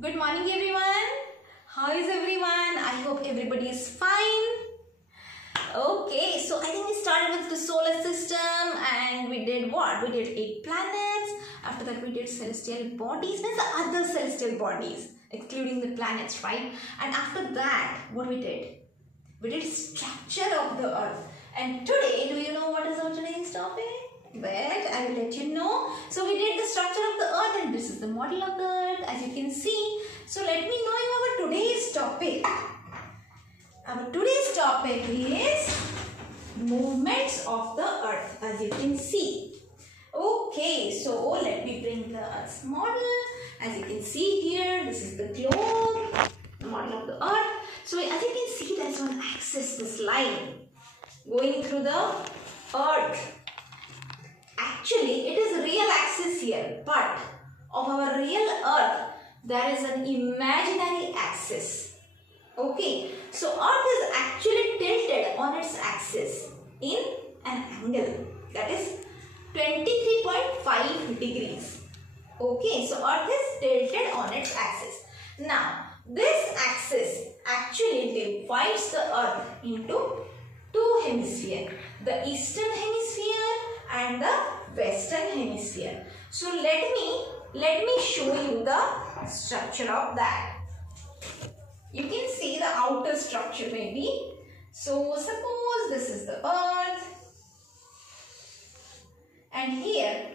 Good morning everyone. How is everyone? I hope everybody is fine. Okay, so I think we started with the solar system and we did what? We did 8 planets. After that we did celestial bodies, means the other celestial bodies, excluding the planets, right? And after that, what we did? We did structure of the earth. And today, do you know what is our today's topic? Wait, I will let you know. So we did the structure of the earth and this is the model of the earth as you can see. So let me know our today's topic. Our today's topic is movements of the earth as you can see. Okay, so let me bring the earth's model. As you can see here, this is the globe, the model of the earth. So as you can see, there's one axis, this line going through the earth. Actually, it is a real axis here, but of our real earth, there is an imaginary axis. Okay, so earth is actually tilted on its axis in an angle that is 23.5 degrees. Okay, so earth is tilted on its axis. Now, this axis actually divides the earth into two hemispheres, the eastern hemisphere and the western hemisphere. So let me show you the structure of that. You can see the outer structure maybe. So suppose this is the earth and here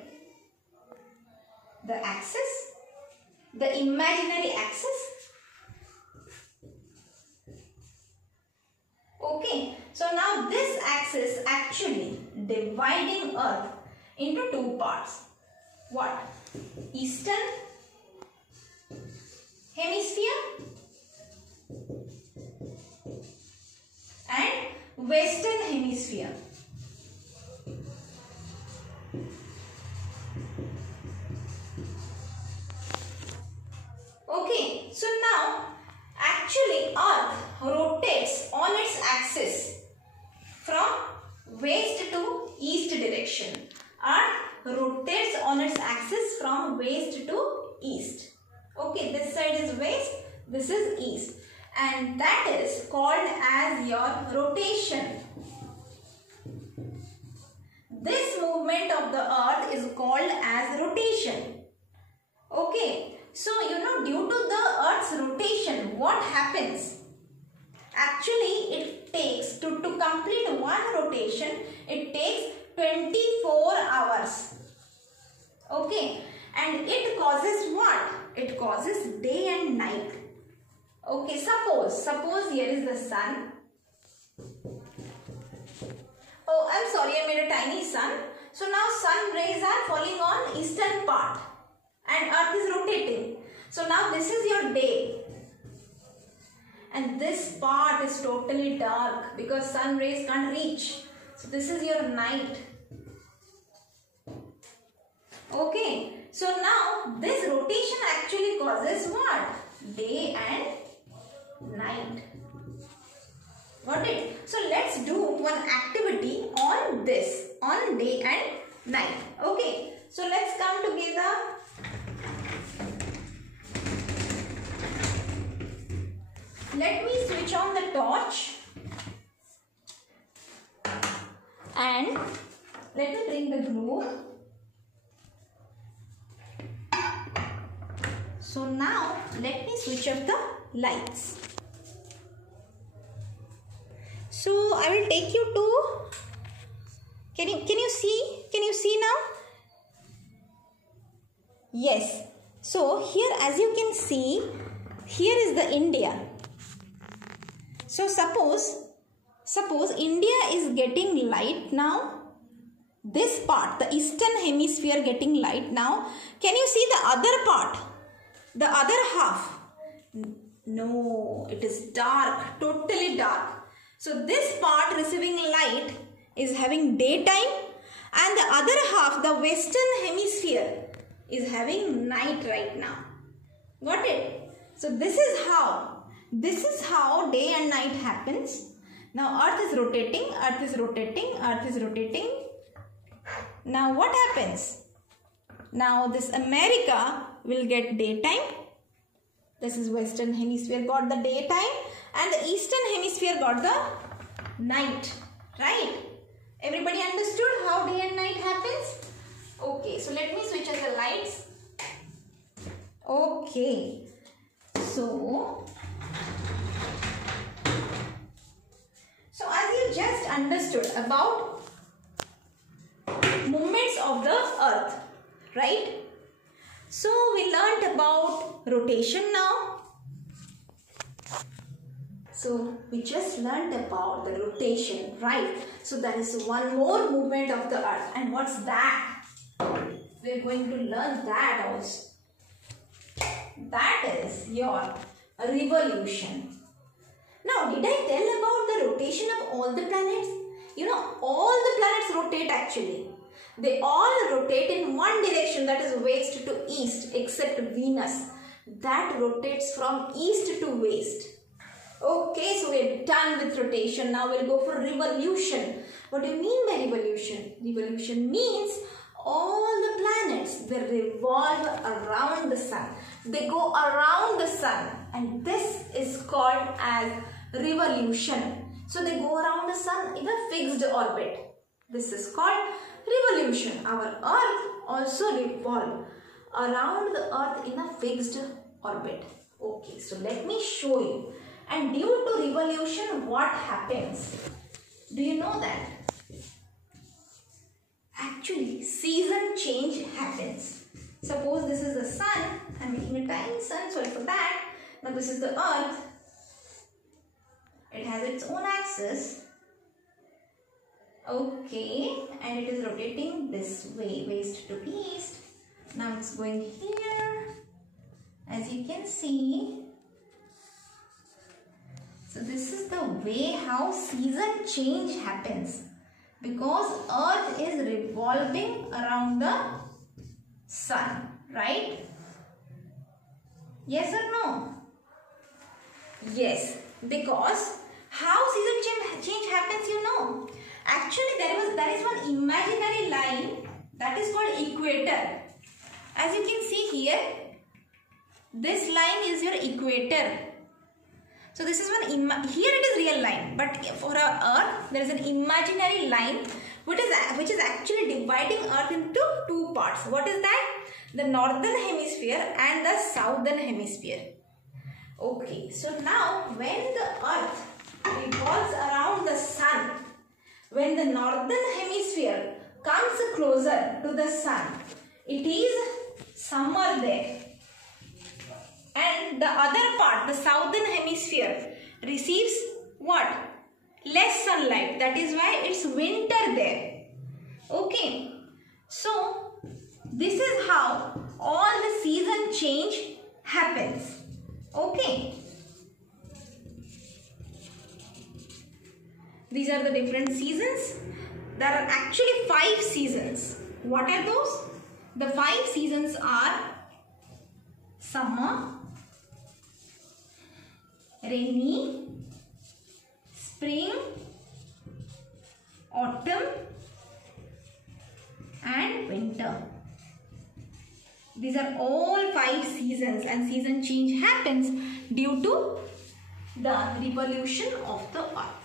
the axis, the imaginary axis. Okay, so now this axis actually dividing earth into two parts. What? Eastern hemisphere and western hemisphere. Okay, so now actually earth rotates on its axis from west to east direction. Earth rotates on its axis from west to east. Okay, this side is west, this is east, and that is called as your rotation. This movement of the earth is called as rotation. Okay, so you know, due to the earth's rotation, what happens? Actually, it takes to complete one rotation, it takes 24 hours. Okay, and it causes what? It causes day and night. Okay, suppose here is the sun. Oh, I'm sorry, I made a tiny sun. So now sun rays are falling on eastern part and earth is rotating. So now this is your day. And this part is totally dark because sun rays can't reach. So this is your night. Okay, so now this rotation actually causes what? Day and night. Got it? So let's do one activity on this, on day and night. Okay, so let's come together. Let me switch on the torch and let me bring the globe. So now let me switch off the lights. So I will take you to, can you see now? Yes. So here as you can see, here is the India. So suppose India is getting light now. This part, the eastern hemisphere getting light now. Can you see the other part? The other half? No, it is dark, totally dark. So this part receiving light is having daytime and the other half, the western hemisphere, is having night right now. Got it? So this is how day and night happens. Now earth is rotating, earth is rotating, earth is rotating. Now what happens? Now this America will get daytime This is Western Hemisphere got the daytime and the Eastern Hemisphere got the night. Right? Everybody understood how day and night happens? Okay, so let me switch on the lights. Okay. So as you just understood about movements of the earth, right? So we learnt about rotation now. So we just learnt about the rotation, right? So there is one more movement of the earth. And what's that? We are going to learn that also. That is your revolution. Now, did I tell about the rotation of all the planets? You know, all the planets rotate actually. They all rotate in one direction, that is west to east, except Venus. That rotates from east to west. Okay, so we're done with rotation. Now we'll go for revolution. What do you mean by revolution? Revolution means all the planets, they revolve around the sun. They go around the sun, and this is called as revolution. So they go around the sun in a fixed orbit. This is called revolution. Our earth also revolves around the earth in a fixed orbit. Okay, so let me show you. And due to revolution, what happens? Do you know that? Actually, season change happens. Suppose this is the sun. I'm making a tiny sun, sorry for that. Now this is the earth. It has its own axis. Okay, and it is rotating this way, west to east. Now it's going here. As you can see. So this is the way how season change happens. Because earth is revolving around the sun, right? Yes or no? Yes, because how season change happens, you know. Actually, there is one imaginary line that is called equator. As you can see here, this line is your equator. So this is one, here it is real line, but for our earth, there is an imaginary line which is actually dividing earth into two parts. What is that? The northern hemisphere and the southern hemisphere. Okay, so now when the earth revolves around the sun, when the northern hemisphere comes closer to the sun, it is summer there. And the other part, the southern hemisphere, receives what? Less sunlight. That is why it's winter there. Okay. So, this is how all the season change happens. Okay. These are the different seasons. There are actually 5 seasons. What are those? The 5 seasons are summer, rainy, spring, autumn and winter. These are all 5 seasons, and season change happens due to the revolution of the earth.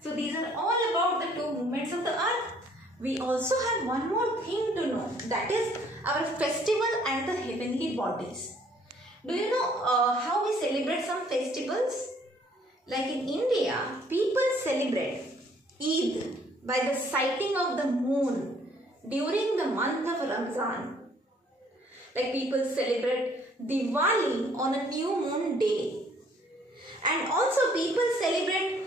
So these are all about the 2 movements of the earth. We also have one more thing to know, that is our festival and the heavenly bodies. Do you know how we celebrate some festivals? Like in India, people celebrate Eid by the sighting of the moon during the month of Ramzan. Like people celebrate Diwali on a new moon day. And also people celebrate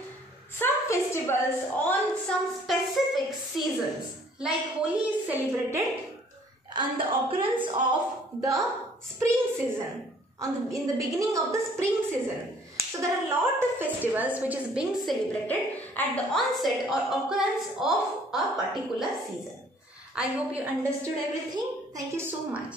some festivals on some specific seasons. Like Holi is celebrated on the occurrence of the spring season. In the beginning of the spring season. So there are a lot of festivals which is being celebrated at the onset or occurrence of a particular season. I hope you understood everything. Thank you so much.